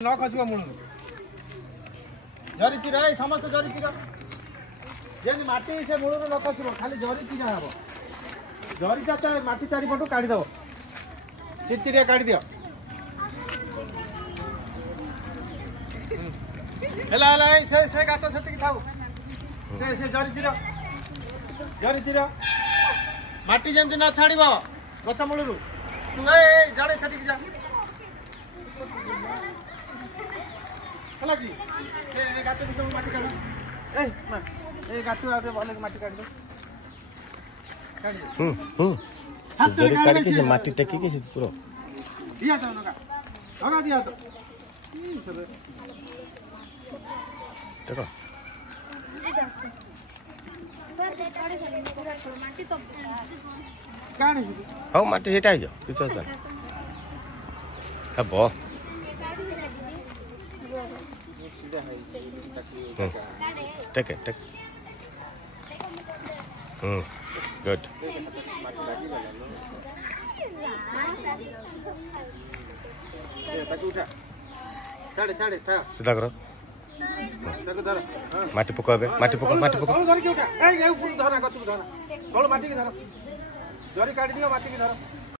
न खसब मूल जरी चिरा समस्त जरी चिरा जमी माटी से मूल न खसब खाली जरी चिरा हम जरीटा माटी चारिपटू काढ़ीदेव चिरचिरिया काढ़ी दियो से गात से थाऊ से जरी चिर माटी जमी न छाड़ गछ मूल तू जाने से जा कि गात सब माटी काढ़ गात भले माटी काढ़ दे माटी टेकी पूरा दिया तो लगा दिया तो देखो हाँ माटी सेटा ही किसी हम टेक गुड सीधा करो माटी पको माटी पको धर माटी की धर जरी काढ़ी दियो माटी की धर